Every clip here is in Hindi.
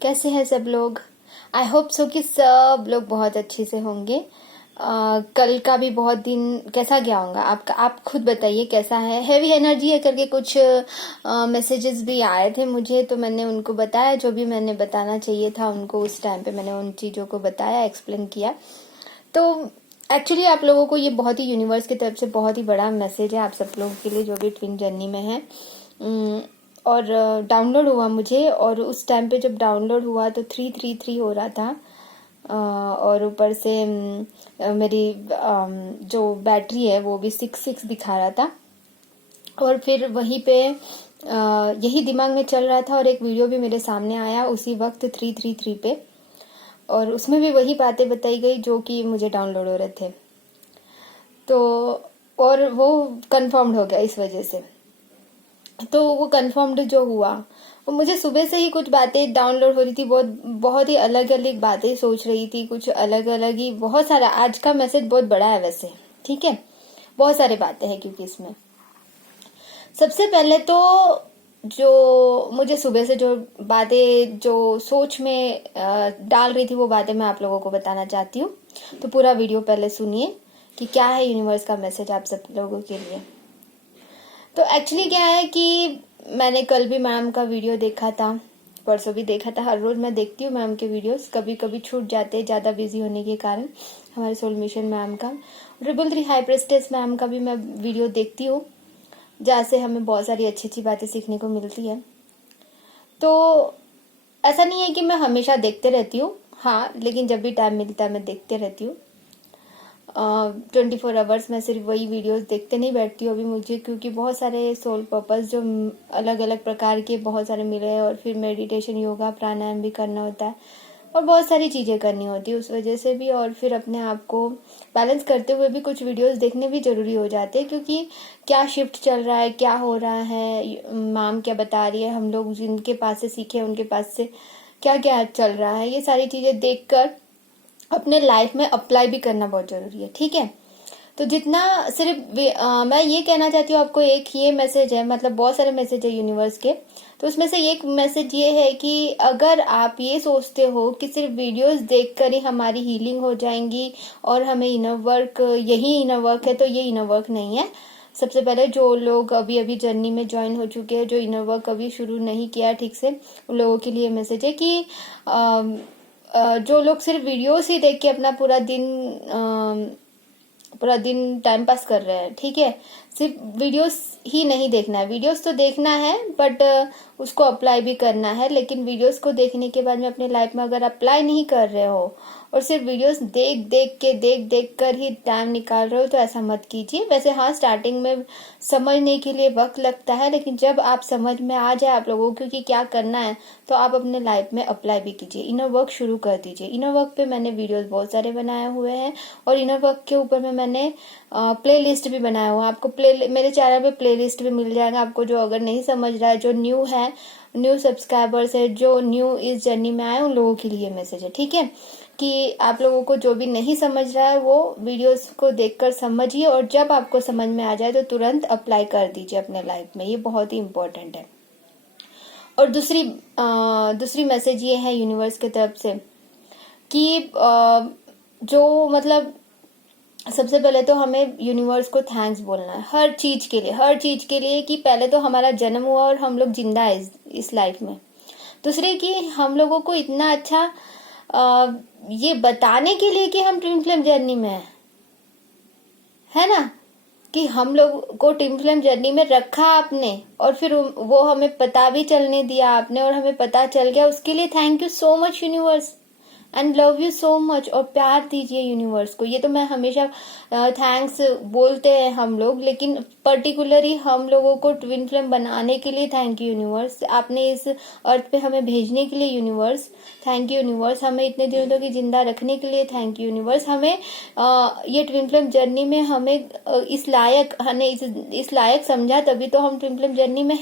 कैसे हैं सब लोग। आई होप सो कि सब लोग बहुत अच्छे से होंगे। कल का भी बहुत दिन कैसा गया होगा आपका, आप खुद बताइए कैसा है। हैवी एनर्जी है करके कुछ मैसेजेस भी आए थे मुझे, तो मैंने उनको बताया, जो भी मैंने बताना चाहिए था उनको उस टाइम पे मैंने उन चीज़ों को बताया, एक्सप्लेन किया। तो एक्चुअली आप लोगों को ये बहुत ही यूनिवर्स की तरफ से बहुत ही बड़ा मैसेज है आप सब लोगों के लिए जो भी ट्विन जर्नी में है। और डाउनलोड हुआ मुझे, और उस टाइम पे जब डाउनलोड हुआ तो 333 हो रहा था। और ऊपर से मेरी जो बैटरी है वो भी 66 दिखा रहा था। और फिर वहीं पे यही दिमाग में चल रहा था, और एक वीडियो भी मेरे सामने आया उसी वक्त 333 पे, और उसमें भी वही बातें बताई गई जो कि मुझे डाउनलोड हो रहे थे। तो और वो कंफर्म्ड हो गया इस वजह से। तो वो कंफर्म्ड जो हुआ, वो मुझे सुबह से ही कुछ बातें डाउनलोड हो रही थी, बहुत ही अलग अलग बातें सोच रही थी, कुछ अलग अलग ही, बहुत सारा। आज का मैसेज बहुत बड़ा है वैसे, ठीक है, बहुत सारी बातें हैं क्योंकि इसमें सबसे पहले तो जो मुझे सुबह से जो बातें जो सोच में डाल रही थी वो बातें मैं आप लोगों को बताना चाहती हूँ। तो पूरा वीडियो पहले सुनिए कि क्या है यूनिवर्स का मैसेज आप सब लोगों के लिए। तो एक्चुअली क्या है कि मैंने कल भी मैम का वीडियो देखा था, परसों भी देखा था। हर रोज मैं देखती हूँ मैम के वीडियोस, कभी कभी छूट जाते हैं ज़्यादा बिजी होने के कारण। हमारे सोल मिशन मैम का, ट्रिपल 3 हाई प्रेस्टेस मैम का भी मैं वीडियो देखती हूँ, जहाँ से हमें बहुत सारी अच्छी अच्छी बातें सीखने को मिलती है। तो ऐसा नहीं है कि मैं हमेशा देखते रहती हूँ, हाँ, लेकिन जब भी टाइम मिलता है मैं देखते रहती हूँ। 24 आवर्स मैं सिर्फ वही वीडियोस देखते नहीं बैठती हूँ अभी मुझे, क्योंकि बहुत सारे सोल पर्पस जो अलग अलग प्रकार के बहुत सारे मिले हैं, और फिर मेडिटेशन, योगा, प्राणायाम भी करना होता है, और बहुत सारी चीज़ें करनी होती है उस वजह से भी। और फिर अपने आप को बैलेंस करते हुए भी कुछ वीडियोस देखने भी ज़रूरी हो जाते हैं, क्योंकि क्या शिफ्ट चल रहा है, क्या हो रहा है, माम क्या बता रही है, हम लोग जिनके पास से सीखे उनके पास से क्या क्या चल रहा है, ये सारी चीज़ें देखकर अपने लाइफ में अप्लाई भी करना बहुत जरूरी है, ठीक है। तो जितना सिर्फ मैं ये कहना चाहती हूँ आपको, एक ये मैसेज है, मतलब बहुत सारे मैसेज है यूनिवर्स के, तो उसमें से एक मैसेज ये है कि अगर आप ये सोचते हो कि सिर्फ वीडियोस देखकर ही हमारी हीलिंग हो जाएंगी और हमें इनर वर्क, यही इनर वर्क है, तो ये इनर वर्क नहीं है। सबसे पहले जो लोग अभी अभी जर्नी में ज्वाइन हो चुके हैं, जो इनर वर्क अभी शुरू नहीं किया ठीक से, उन लोगों के लिए मैसेज है कि जो लोग सिर्फ वीडियोस ही देख के अपना पूरा दिन टाइम पास कर रहे हैं, ठीक है, सिर्फ वीडियोस ही नहीं देखना है, वीडियोस तो देखना है बट उसको अप्लाई भी करना है। लेकिन वीडियोस को देखने के बाद में अपने लाइफ में अगर अप्लाई नहीं कर रहे हो और सिर्फ वीडियोस देख कर ही टाइम निकाल रहे हो, तो ऐसा मत कीजिए। वैसे हाँ, स्टार्टिंग में समझने के लिए वक्त लगता है, लेकिन जब आप समझ में आ जाए आप लोगों को कि क्या करना है, तो आप अपने लाइफ में अप्लाई भी कीजिए, इनर वर्क शुरू कर दीजिए। इनर वर्क पे मैंने वीडियोस बहुत सारे बनाए हुए हैं, और इनर वर्क के ऊपर में मैंने प्ले लिस्ट भी बनाया हुआ है। आपको मेरे चैनल पे प्ले लिस्ट भी मिल जाएगा आपको, जो अगर नहीं समझ रहा है, जो न्यू है, न्यू सब्सक्राइबर्स है, जो न्यू इस जर्नी में आए, उन लोगों के लिए मैसेज है, ठीक है, कि आप लोगों को जो भी नहीं समझ रहा है वो वीडियोस को देखकर समझिए, और जब आपको समझ में आ जाए तो तुरंत अप्लाई कर दीजिए अपने लाइफ में, ये बहुत ही इम्पोर्टेंट है। और दूसरी मैसेज ये है यूनिवर्स की तरफ से कि जो मतलब सबसे पहले तो हमें यूनिवर्स को थैंक्स बोलना है हर चीज के लिए, कि पहले तो हमारा जन्म हुआ और हम लोग जिंदा है इस लाइफ में। दूसरे कि हम लोगों को इतना अच्छा ये बताने के लिए कि हम ट्विन फ्लेम जर्नी में है ना, कि हम लोग को ट्विन फ्लेम जर्नी में रखा आपने, और फिर वो हमें पता भी चलने दिया आपने, और हमें पता चल गया, उसके लिए thank you so much universe, and love you so much. और प्यार दीजिए यूनिवर्स को। ये तो मैं हमेशा थैंक्स बोलते हैं हम लोग, लेकिन पर्टिकुलरली हम लोगों को ट्विन फ्लेम बनाने के लिए थैंक यू यूनिवर्स। आपने इस अर्थ पे हमें भेजने के लिए यूनिवर्स थैंक यू यूनिवर्स। हमें इतने दिनों तक जिंदा रखने के लिए थैंक यू यूनिवर्स। हमें ये ट्विन फ्लेम जर्नी में हमें इस लायक समझा, तभी तो हम ट्विन फ्लेम जर्नी में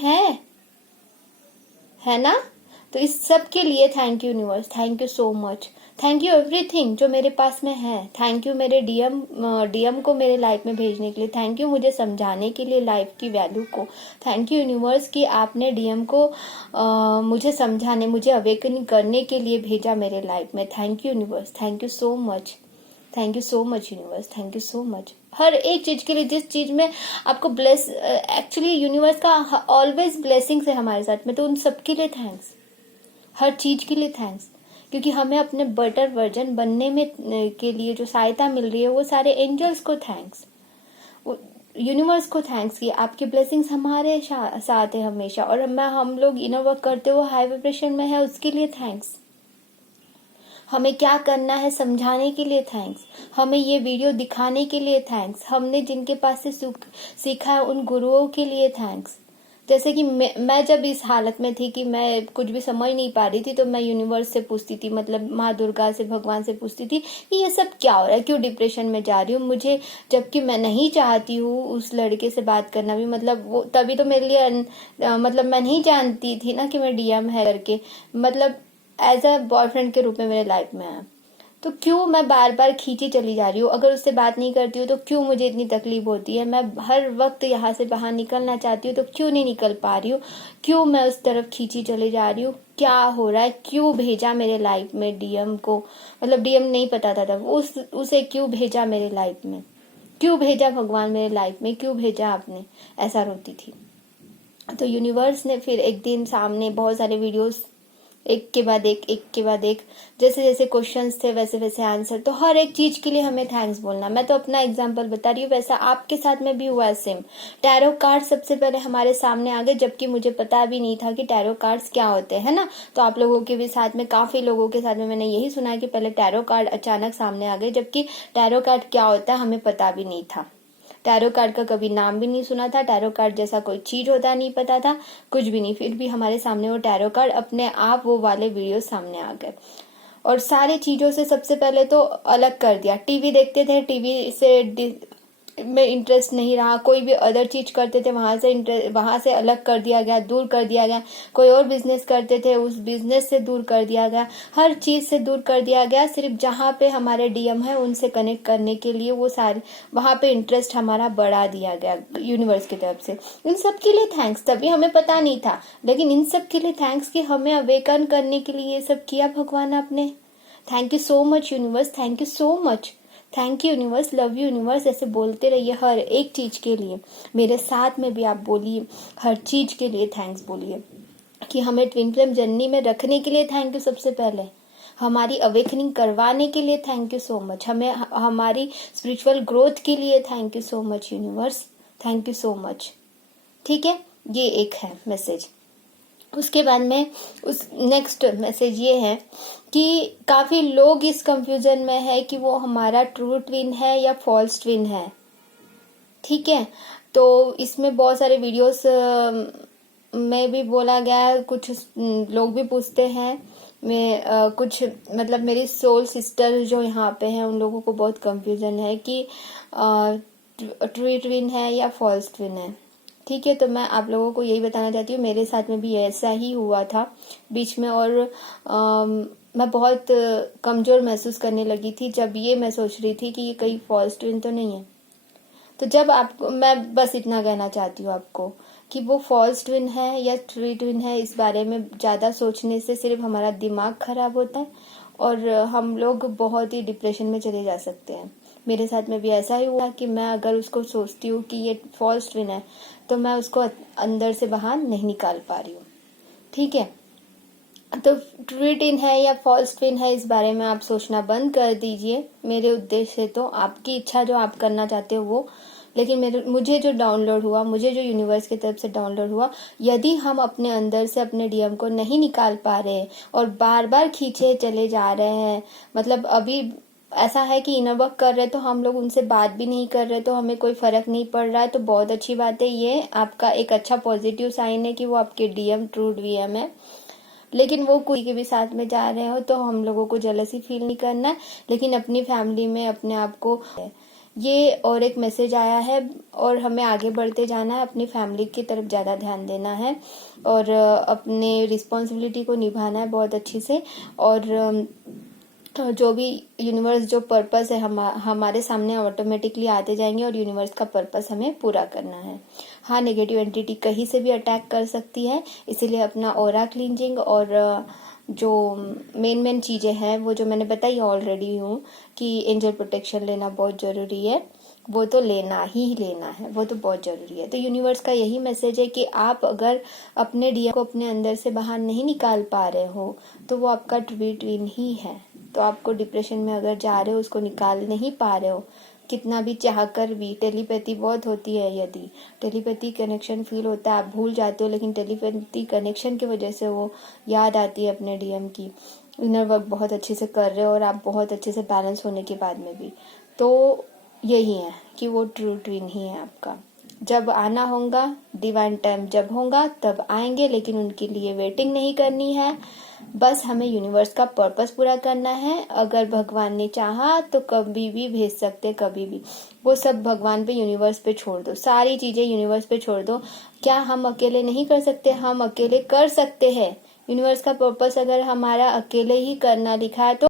है ना। तो इस सब के लिए thank you universe, thank you so much. Thank you everything जो मेरे पास में है। थैंक यू मेरे डीएम को मेरे लाइफ में भेजने के लिए। थैंक यू मुझे समझाने के लिए लाइफ की वैल्यू को। थैंक यू यूनिवर्स कि आपने डीएम को मुझे समझाने, मुझे अवेकनिंग करने के लिए भेजा मेरे लाइफ में। Thank you universe, thank you so much, thank you so much universe, thank you so much. हर एक चीज के लिए, जिस चीज में आपको ब्लेस, एक्चुअली यूनिवर्स का ऑलवेज ब्लेसिंग्स है हमारे साथ में, तो उन सबके लिए थैंक्स, हर चीज के लिए थैंक्स, क्योंकि हमें अपने बेटर वर्जन बनने में के लिए जो सहायता मिल रही है, वो सारे एंजल्स को थैंक्स, यूनिवर्स को थैंक्स कि आपकी ब्लेसिंग्स हमारे साथ है हमेशा, और हम लोग इनर वर्क करते हुए हाई वाइब्रेशन में है, उसके लिए थैंक्स। हमें क्या करना है समझाने के लिए थैंक्स, हमें ये वीडियो दिखाने के लिए थैंक्स, हमने जिनके पास से सीखा है उन गुरुओं के लिए थैंक्स। जैसे कि मैं जब इस हालत में थी कि मैं कुछ भी समझ नहीं पा रही थी, तो मैं यूनिवर्स से पूछती थी, मतलब माँ दुर्गा से, भगवान से पूछती थी कि ये सब क्या हो रहा है, क्यों डिप्रेशन में जा रही हूँ मुझे, जबकि मैं नहीं चाहती हूँ उस लड़के से बात करना भी, मतलब वो तभी तो मेरे लिए मतलब मैं नहीं जानती थी ना कि मैं डीएम है करके, मतलब एज अ बॉयफ्रेंड के रूप में मेरे लाइफ में आया। तो क्यों मैं बार बार खींची चली जा रही हूँ, अगर उससे बात नहीं करती हूँ तो क्यों मुझे इतनी तकलीफ होती है, मैं हर वक्त यहाँ से बाहर निकलना चाहती हूँ तो क्यों नहीं निकल पा रही हूँ, क्यों मैं उस तरफ खींची चली जा रही हूँ, क्या हो रहा है, क्यों भेजा मेरे लाइफ में डीएम को, मतलब डीएम नहीं पता था तब, उसे क्यों भेजा मेरे लाइफ में, क्यों भेजा भगवान मेरे लाइफ में, क्यों भेजा आपने, ऐसा रोती थी। तो यूनिवर्स ने फिर एक दिन सामने बहुत सारे वीडियोस, एक के बाद एक, जैसे जैसे क्वेश्चंस थे वैसे वैसे आंसर, तो हर एक चीज के लिए हमें थैंक्स बोलना। मैं तो अपना एग्जांपल बता रही हूँ, वैसा आपके साथ में भी हुआ है सेम। टैरो कार्ड सबसे पहले हमारे सामने आ गए, जबकि मुझे पता भी नहीं था कि टैरो कार्ड्स क्या होते हैं ना। तो आप लोगों के भी साथ में, काफी लोगों के साथ में मैंने यही सुना है कि पहले टैरो कार्ड अचानक सामने आ गए, जबकि टैरो कार्ड क्या होता है हमें पता भी नहीं था। टैरो कार्ड का कभी नाम भी नहीं सुना था, टैरो कार्ड जैसा कोई चीज होता नहीं पता था, कुछ भी नहीं। फिर भी हमारे सामने वो टैरो कार्ड अपने आप वो वाले वीडियो सामने आ गए, और सारी चीजों से सबसे पहले तो अलग कर दिया। टीवी देखते थे, टीवी से में इंटरेस्ट नहीं रहा, कोई भी अदर चीज करते थे वहां से अलग कर दिया गया, दूर कर दिया गया। कोई और बिजनेस करते थे, उस बिजनेस से दूर कर दिया गया, हर चीज से दूर कर दिया गया। सिर्फ जहाँ पे हमारे डीएम है उनसे कनेक्ट करने के लिए वो सारे, वहां पे इंटरेस्ट हमारा बढ़ा दिया गया यूनिवर्स की तरफ से। इन सब के लिए थैंक्स, तभी हमें पता नहीं था, लेकिन इन सब के लिए थैंक्स कि हमें अवेकन करने के लिए ये सब किया भगवान आपने। Thank you so much universe, thank you so much, thank you universe, love you universe. ऐसे बोलते रहिए हर एक चीज के लिए, मेरे साथ में भी आप बोलिए, हर चीज के लिए थैंक्स बोलिए, कि हमें ट्विन फ्लेम जर्नी में रखने के लिए थैंक यू सबसे पहले, हमारी अवेकनिंग करवाने के लिए थैंक यू सो मच, हमें हमारी स्पिरिचुअल ग्रोथ के लिए thank you so much universe, thank you so much. ठीक है, ये एक है मैसेज। उसके बाद में उस नेक्स्ट मैसेज ये है कि काफी लोग इस कंफ्यूजन में है कि वो हमारा ट्रू ट्विन है या फॉल्स ट्विन है। ठीक है, तो इसमें बहुत सारे वीडियोस में भी बोला गया है, कुछ लोग भी पूछते हैं, मैं कुछ मतलब मेरी सोल सिस्टर जो यहाँ पे हैं उन लोगों को बहुत कंफ्यूजन है कि ट्रू ट्विन है या फॉल्स ट्विन है। ठीक है, तो मैं आप लोगों को यही बताना चाहती हूँ, मेरे साथ में भी ऐसा ही हुआ था बीच में, और मैं बहुत कमजोर महसूस करने लगी थी जब ये मैं सोच रही थी कि ये कहीं फॉल्स ट्विन तो नहीं है। तो जब आपको, मैं बस इतना कहना चाहती हूँ आपको कि वो फॉल्स ट्विन है या ट्रू ट्विन है, इस बारे में ज्यादा सोचने से सिर्फ हमारा दिमाग खराब होता है और हम लोग बहुत ही डिप्रेशन में चले जा सकते हैं। मेरे साथ में भी ऐसा ही हुआ कि मैं अगर उसको सोचती हूँ कि ये फॉल्स ट्विन है, तो मैं उसको अंदर से बाहर नहीं निकाल पा रही हूँ। ठीक है, तो ट्रू ट्विन है या फॉल्स ट्विन है, इस बारे में आप सोचना बंद कर दीजिए। मेरे उद्देश्य से तो आपकी इच्छा जो आप करना चाहते हो वो, लेकिन मुझे जो डाउनलोड हुआ, मुझे जो यूनिवर्स की तरफ से डाउनलोड हुआ, यदि हम अपने अंदर से अपने डीएम को नहीं निकाल पा रहे और बार बार खींचे चले जा रहे हैं, मतलब अभी ऐसा है कि इनर वर्क कर रहे तो हम लोग उनसे बात भी नहीं कर रहे, तो हमें कोई फर्क नहीं पड़ रहा है, तो बहुत अच्छी बात है। ये आपका एक अच्छा पॉजिटिव साइन है कि वो आपके डीएम ट्रू डीएम है। लेकिन वो कोई के भी साथ में जा रहे हो तो हम लोगों को जेलसी फील नहीं करना है, लेकिन अपनी फैमिली में अपने आप को, ये और एक मैसेज आया है, और हमें आगे बढ़ते जाना है, अपनी फैमिली की तरफ ज्यादा ध्यान देना है और अपने रिस्पॉन्सिबिलिटी को निभाना है बहुत अच्छी से। और जो भी यूनिवर्स जो पर्पस है हमारे सामने ऑटोमेटिकली आते जाएंगे और यूनिवर्स का पर्पस हमें पूरा करना है। हाँ, नेगेटिव एंटिटी कहीं से भी अटैक कर सकती है, इसीलिए अपना ऑरा क्लींजिंग और जो मेन चीजें हैं वो जो मैंने बताई ऑलरेडी हूँ कि एंजल प्रोटेक्शन लेना बहुत जरूरी है, वो तो लेना ही लेना है, वो तो बहुत जरूरी है। तो यूनिवर्स का यही मैसेज है कि आप अगर अपने डीएम को अपने अंदर से बाहर नहीं निकाल पा रहे हो तो वो आपका ट्विन ही है। तो आपको डिप्रेशन में अगर जा रहे हो, उसको निकाल नहीं पा रहे हो, कितना भी चाह कर भी, टेलीपैथी बहुत होती है, यदि टेलीपैथी कनेक्शन फील होता है, आप भूल जाते हो, लेकिन टेलीपैथी कनेक्शन की वजह से वो याद आती है अपने डीएम की, इनर वर्क बहुत अच्छे से कर रहे हो और आप बहुत अच्छे से बैलेंस होने के बाद में भी, तो यही है कि वो ट्रू ट्विन ही है आपका। जब आना होगा, डिवाइन टाइम जब होगा तब आएंगे, लेकिन उनके लिए वेटिंग नहीं करनी है, बस हमें यूनिवर्स का पर्पस पूरा करना है। अगर भगवान ने चाहा तो कभी भी भेज सकते, कभी भी, वो सब भगवान पे, यूनिवर्स पे छोड़ दो, सारी चीजें यूनिवर्स पे छोड़ दो। क्या हम अकेले नहीं कर सकते? हम अकेले कर सकते हैं। यूनिवर्स का पर्पस अगर हमारा अकेले ही करना लिखा है तो